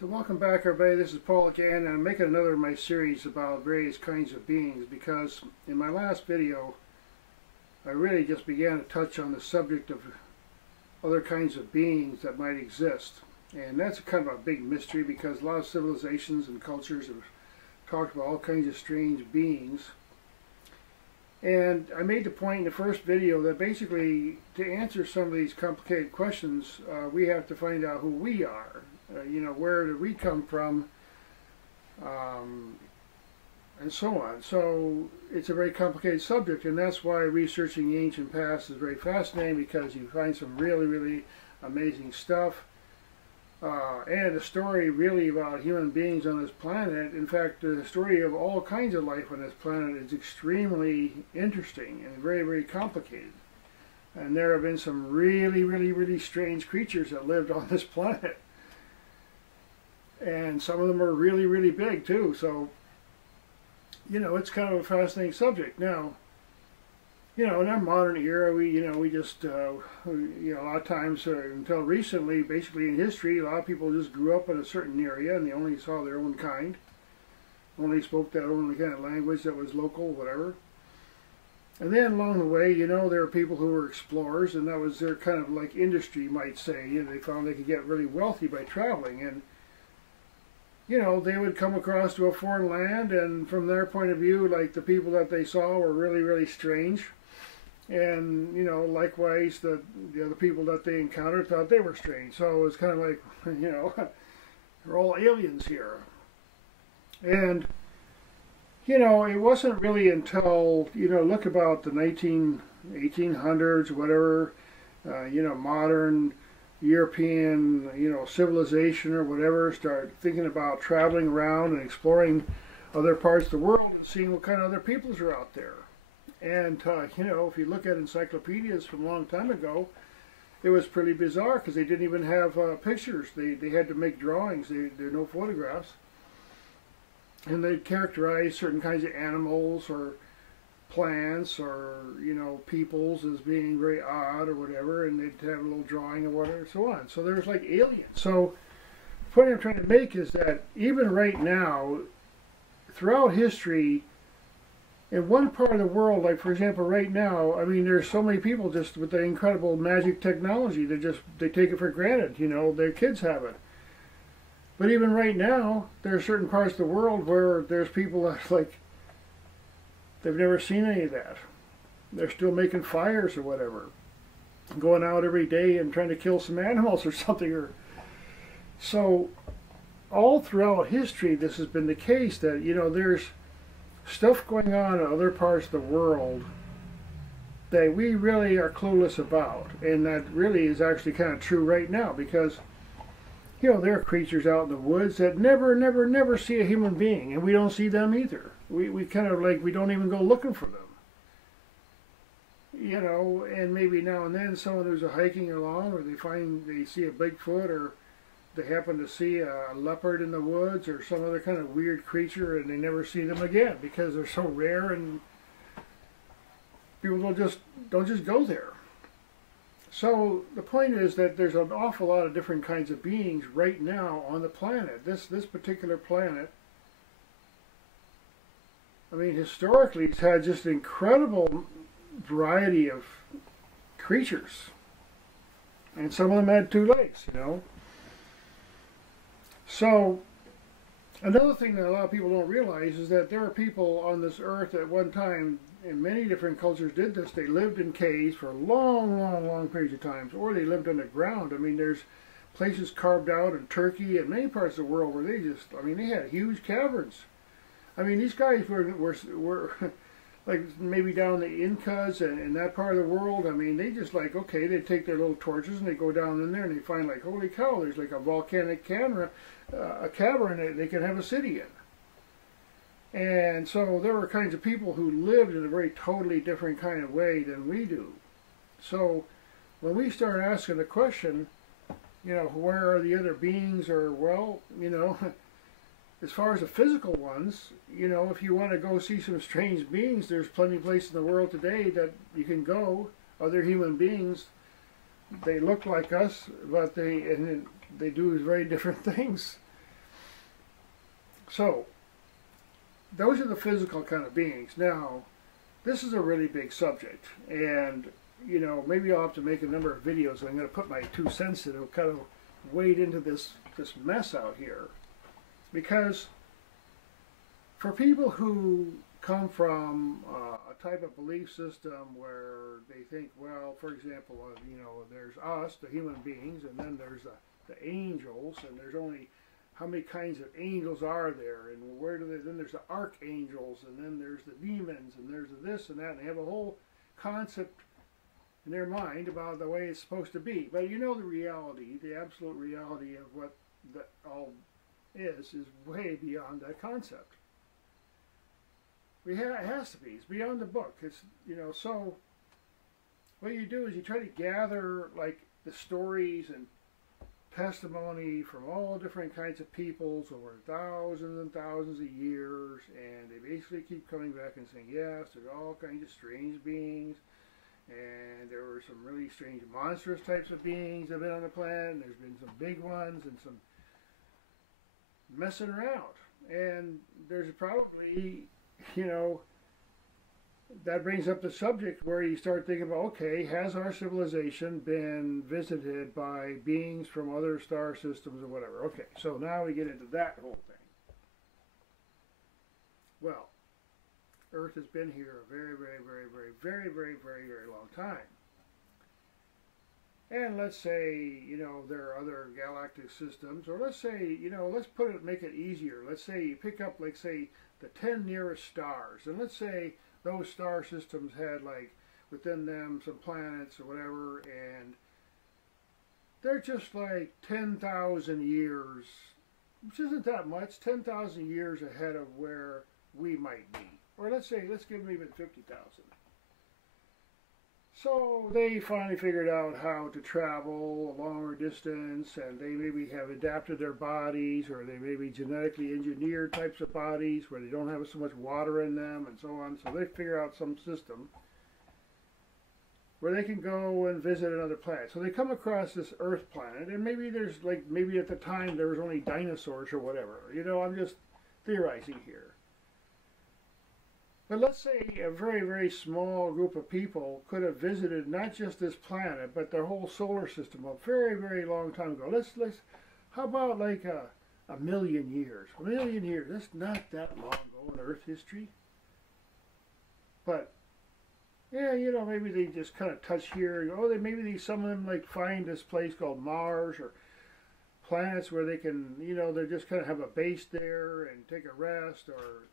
So welcome back everybody, this is Paul again, and I'm making another of my series about various kinds of beings because in my last video I really just began to touch on the subject of other kinds of beings that might exist. And that's kind of a big mystery because a lot of civilizations and cultures have talked about all kinds of strange beings. And I made the point in the first video that basically to answer some of these complicated questions we have to find out who we are. Where did we come from, and so on. So it's a very complicated subject, and that's why researching the ancient past is very fascinating, because you find some really, really amazing stuff. And a story really about human beings on this planet. In fact, the story of all kinds of life on this planet is extremely interesting and very, very complicated. And there have been some really, really, really strange creatures that lived on this planet. And some of them are really, really big too. So, it's kind of a fascinating subject. Now, in our modern era, we just, a lot of times, until recently, basically in history, a lot of people just grew up in a certain area and they only saw their own kind, only spoke their own kind of language that was local, whatever. And then along the way, there were people who were explorers, and that was their kind of like industry, you might say. They found they could get really wealthy by traveling, and they would come across to a foreign land, and from their point of view, like, the people that they saw were really, really strange. And, likewise, the other people that they encountered thought they were strange. So it was kind of like, they're all aliens here. And, it wasn't really until, look about the 1800s, whatever, modern European, civilization or whatever, start thinking about traveling around and exploring other parts of the world and seeing what kind of other peoples are out there. And, if you look at encyclopedias from a long time ago, it was pretty bizarre because they didn't even have pictures. They had to make drawings. There are no photographs. And they'd characterize certain kinds of animals or plants or, peoples as being very odd or whatever, and they'd have a little drawing or whatever, and so on. So there's like aliens. So the point I'm trying to make is that even right now, throughout history, in one part of the world, like for example right now, there's so many people just with the incredible magic technology, they take it for granted, their kids have it. But even right now, there are certain parts of the world where there's people that, like, they've never seen any of that. They're still making fires or whatever, going out every day and trying to kill some animals or something. So all throughout history, this has been the case that, there's stuff going on in other parts of the world that we really are clueless about. And that really is actually kind of true right now, because, there are creatures out in the woods that never see a human being, and we don't see them either. We kind of like, we don't even go looking for them. And maybe now and then someone who's hiking along, or they see a Bigfoot, or they happen to see a leopard in the woods, or some other kind of weird creature, and they never see them again because they're so rare, and people don't just go there. So the point is that there's an awful lot of different kinds of beings right now on the planet. This particular planet, historically, it's had just an incredible variety of creatures. And some of them had two legs, So, another thing that a lot of people don't realize is that there are people on this earth at one time, and many different cultures did this. They lived in caves for long periods of time, or they lived underground. There's places carved out in Turkey and many parts of the world where they had huge caverns. These guys were like maybe down the Incas and in that part of the world. They just they take their little torches and they go down in there and they find, like, holy cow, there's like a volcanic cavern that they can have a city in. And so there were kinds of people who lived in a very totally different kind of way than we do. So when we start asking the question, where are the other beings, or, well, as far as the physical ones, if you want to go see some strange beings, there's plenty of places in the world today that you can go, other human beings. They look like us, but they do very different things. So, those are the physical kind of beings. Now, this is a really big subject, and maybe I'll have to make a number of videos. I'm going to put my 2 cents in. It'll kind of wade into this mess out here, because for people who come from a type of belief system where they think, well, for example, there's us, the human beings, and then there's the angels, and there's only how many kinds of angels are there, and where do they? Then there's the archangels, and then there's the demons, and there's the this and that, and they have a whole concept in their mind about the way it's supposed to be. But the reality, the absolute reality of what that all is way beyond that concept. It has to be. It's beyond the book. It's so what you do is you try to gather like the stories and testimony from all different kinds of peoples over thousands and thousands of years, and they basically keep coming back and saying, yes, there's all kinds of strange beings, and there were some really strange monstrous types of beings that have been on the planet, and there's been some big ones and some messing around. And there's probably, that brings up the subject where you start thinking about, okay, has our civilization been visited by beings from other star systems or whatever? Okay, so now we get into that whole thing. Well, Earth has been here a very, very, very, very, very, very, very, very long time. And let's say, there are other galactic systems, or let's say, let's make it easier. Let's say you pick up, like, say, the 10 nearest stars, and let's say those star systems had, like, within them some planets or whatever, and they're just like 10,000 years, which isn't that much, 10,000 years ahead of where we might be. Or let's give them even 50,000. So they finally figured out how to travel a longer distance, and they maybe have adapted their bodies, or they maybe genetically engineered types of bodies where they don't have so much water in them and so on. So they figure out some system where they can go and visit another planet. So they come across this Earth planet, and maybe there's maybe at the time there was only dinosaurs or whatever. I'm just theorizing here. But let's say a very, very small group of people could have visited not just this planet, but their whole solar system a very, very long time ago. How about like a million years? A million years, that's not that long ago in Earth history. But, yeah, maybe they just kind of touch here. Maybe some of them like find this place called Mars, or planets where they can, they just kind of have a base there and take a rest, or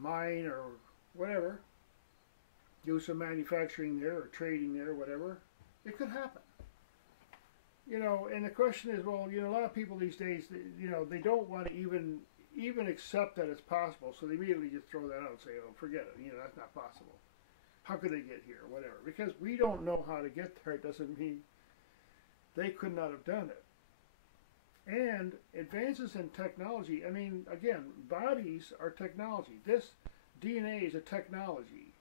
mine or whatever, do some manufacturing there or trading there, whatever. It could happen. And the question is, well, a lot of people these days, they don't want to even accept that it's possible, so they immediately just throw that out and say, oh, forget it, that's not possible. How could they get here, whatever? Because we don't know how to get there, it doesn't mean they could not have done it. And advances in technology, again, bodies are technology. This DNA is a technology.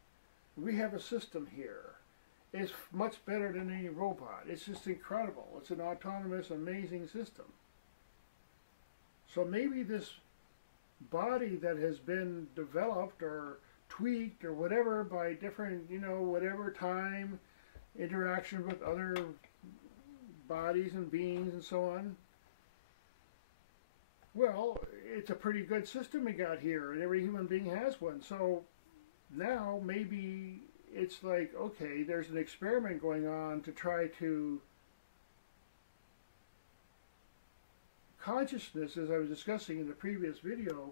We have a system here. It's much better than any robot. It's just incredible. It's an autonomous, amazing system. So maybe this body that has been developed or tweaked or whatever by different, whatever time, interaction with other bodies and beings and so on, well, it's a pretty good system we got here, and every human being has one. So now maybe it's like, okay, there's an experiment going on to try to consciousness, as I was discussing in the previous video.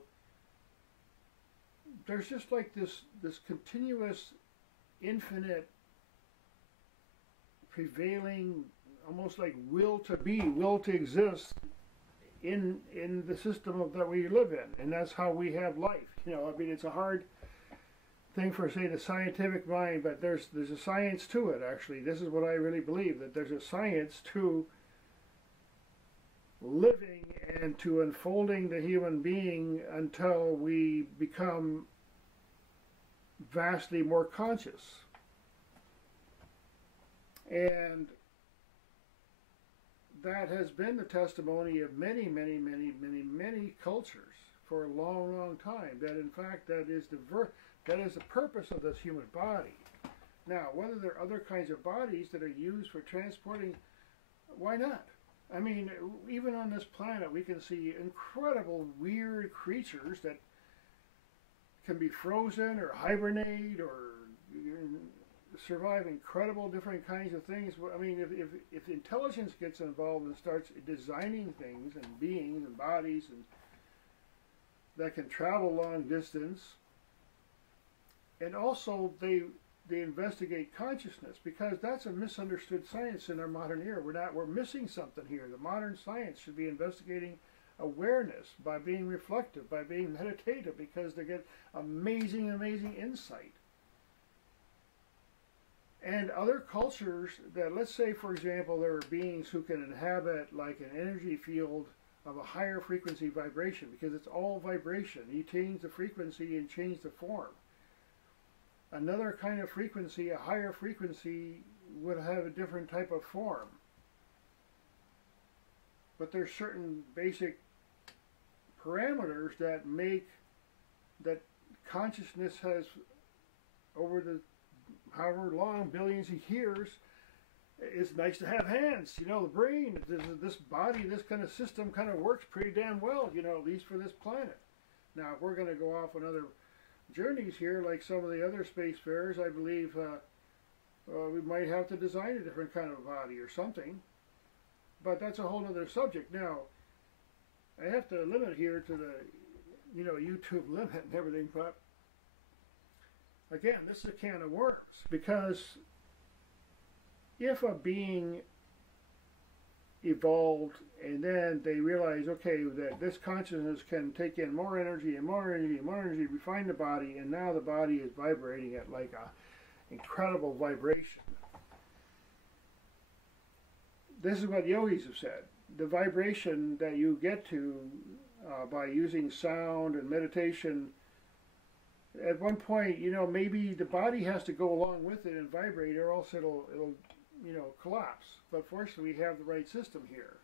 There's just like this continuous, infinite, prevailing, almost like will to be, will to exist in the system that we live in, and that's how we have life. It's a hard thing for, say, the scientific mind, but there's a science to it, actually. This is what I really believe, that there's a science to living and to unfolding the human being until we become vastly more conscious. And that has been the testimony of many, many, many, many, many cultures. for a long, long time. That in fact that is the purpose of this human body. Now, whether there are other kinds of bodies that are used for transporting, why not? I mean, even on this planet, we can see incredible, weird creatures that can be frozen or hibernate or survive incredible different kinds of things. I mean, if intelligence gets involved and starts designing things and beings and bodies and that can travel long distance, and also they investigate consciousness, because that's a misunderstood science in our modern era. We're missing something here. The modern science should be investigating awareness by being reflective, by being meditative, because they get amazing, amazing insight. And other cultures that, let's say, for example, there are beings who can inhabit like an energy field of a higher frequency vibration, because it's all vibration. You change the frequency and change the form. Another kind of frequency, a higher frequency, would have a different type of form. But there's certain basic parameters that make that consciousness has, over the however long, billions of years, it's nice to have hands. You know, the brain, this body, this kind of system kind of works pretty damn well, you know, at least for this planet. Now, if we're going to go off on other journeys here, like some of the other spacefarers, I believe we might have to design a different kind of body or something. But that's a whole other subject. Now, I have to limit here to the, you know, YouTube limit and everything, but again, this is a can of worms, because if a being evolved and then they realize, okay, that this consciousness can take in more energy and more energy and more energy, refine the body, and now the body is vibrating at like a incredible vibration. This is what yogis have said. The vibration that you get to by using sound and meditation, at one point, you know, maybe the body has to go along with it and vibrate, or else it'll you know, collapse. But fortunately, we have the right system here.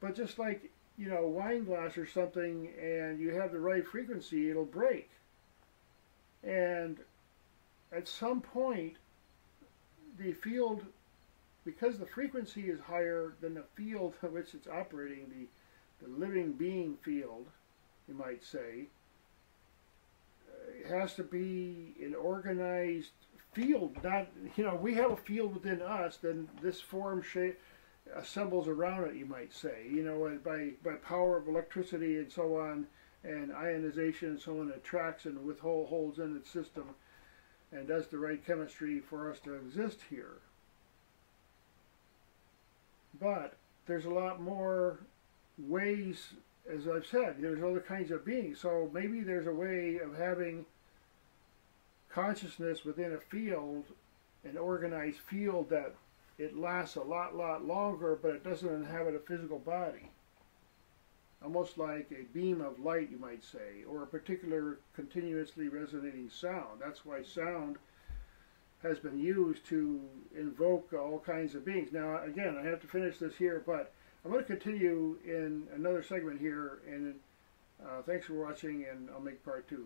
But just like, you know, a wine glass or something, and you have the right frequency, it'll break. And at some point, the field, because the frequency is higher than the field in which it's operating, the living being field, you might say, it has to be an organized field. Not, you know, we have a field within us, then this form shape assembles around it, you might say, you know, by power of electricity and so on, and ionization and so on, it attracts and holds in its system and does the right chemistry for us to exist here. But there's a lot more ways, as I've said, there's other kinds of beings. So maybe there's a way of having consciousness within a field, an organized field, that it lasts a lot longer, but it doesn't inhabit a physical body. Almost like a beam of light, you might say, or a particular continuously resonating sound. That's why sound has been used to invoke all kinds of beings. Now, again, I have to finish this here, but I'm going to continue in another segment here, and thanks for watching, and I'll make part 2.